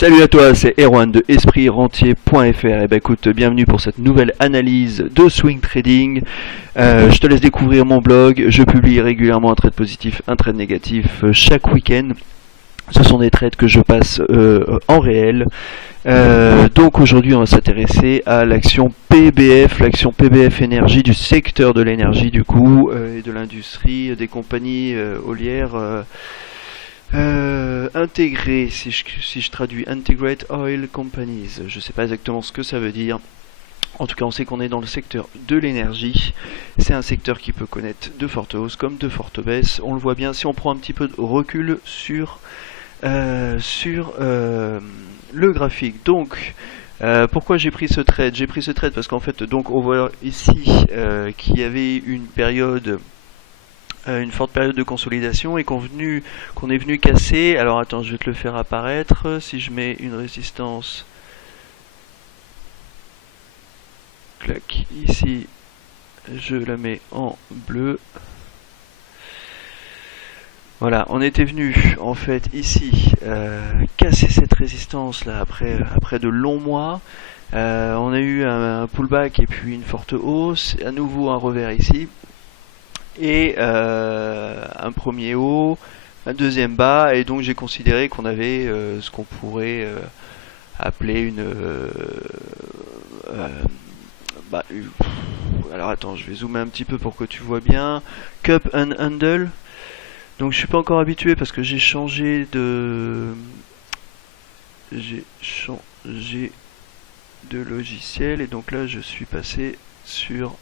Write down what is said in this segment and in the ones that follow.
Salut à toi, c'est Erwan de EspritRentier.fr. Et ben écoute, bienvenue pour cette nouvelle analyse de swing trading. Je te laisse découvrir mon blog. Je publie régulièrement un trade positif, un trade négatif chaque week-end. Ce sont des trades que je passe en réel. Donc aujourd'hui on va s'intéresser à l'action PBF, l'action PBF énergie du secteur de l'énergie du coup et de l'industrie, des compagnies haulières intégrées, si je traduis Integrate Oil Companies. Je ne sais pas exactement ce que ça veut dire. En tout cas, on sait qu'on est dans le secteur de l'énergie. C'est un secteur qui peut connaître de fortes hausses comme de fortes baisses. On le voit bien si on prend un petit peu de recul sur le graphique. Donc, pourquoi j'ai pris ce trade? J'ai pris ce trade parce qu'en fait, donc on voit ici qu'il y avait une forte période de consolidation et qu'on est venu casser. Alors attends, je vais te le faire apparaître. Si je mets une résistance, clac, ici, je la mets en bleu. Voilà, on était venu en fait ici casser cette résistance là après de longs mois. On a eu un pullback et puis une forte hausse, à nouveau un revers ici et un premier haut, un deuxième bas, et donc j'ai considéré qu'on avait ce qu'on pourrait appeler une alors attends, je vais zoomer un petit peu pour que tu vois bien. Cup and handle. Donc je suis pas encore habitué parce que j'ai changé de logiciel et donc là je suis passé sur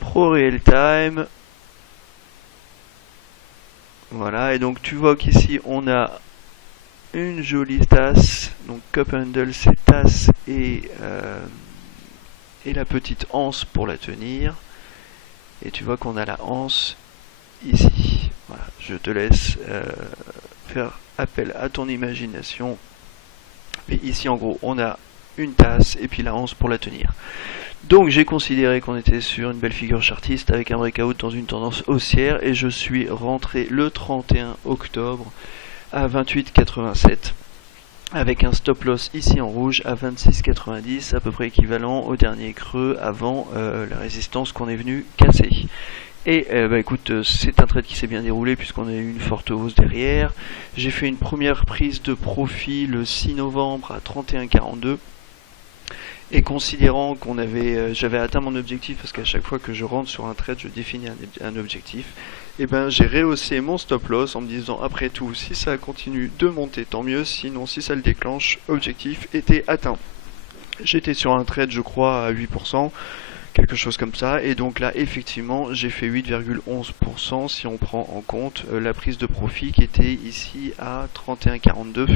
Pro Real Time. Voilà, et donc tu vois qu'ici on a une jolie tasse. Donc cup handle, c'est tasse et la petite anse pour la tenir. Et tu vois qu'on a la anse ici. Voilà, je te laisse faire appel à ton imagination. Mais ici en gros on a une tasse et puis la anse pour la tenir. Donc j'ai considéré qu'on était sur une belle figure chartiste avec un breakout dans une tendance haussière et je suis rentré le 31 octobre à 28,87 avec un stop loss ici en rouge à 26,90, à peu près équivalent au dernier creux avant la résistance qu'on est venu casser. Et écoute, c'est un trade qui s'est bien déroulé puisqu'on a eu une forte hausse derrière. J'ai fait une première prise de profit le 6 novembre à 31,42. Et considérant qu'on j'avais atteint mon objectif, parce qu'à chaque fois que je rentre sur un trade, je définis un objectif, et ben j'ai rehaussé mon stop loss en me disant après tout, si ça continue de monter, tant mieux, sinon si ça le déclenche, objectif était atteint. J'étais sur un trade, je crois, à 8%, quelque chose comme ça, et donc là, effectivement, j'ai fait 8,11% si on prend en compte la prise de profit qui était ici à 31,42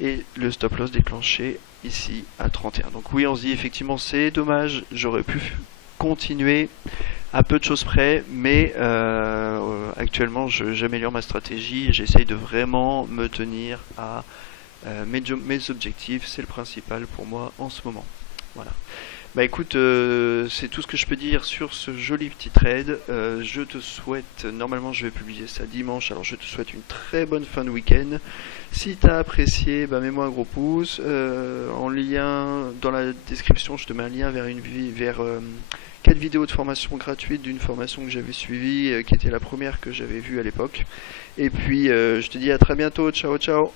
et le stop loss déclenché ici à 31. Donc oui, on se dit effectivement c'est dommage, j'aurais pu continuer à peu de choses près, mais actuellement j'améliore ma stratégie et j'essaye de vraiment me tenir à mes objectifs, c'est le principal pour moi en ce moment. Voilà. Bah écoute, c'est tout ce que je peux dire sur ce joli petit trade. Je te souhaite, normalement je vais publier ça dimanche, alors je te souhaite une très bonne fin de week-end. Si tu as apprécié, bah mets-moi un gros pouce. En lien, dans la description, je te mets un lien vers 4 vidéos de formation gratuites d'une formation que j'avais suivie, qui était la première que j'avais vue à l'époque. Et puis je te dis à très bientôt, ciao ciao.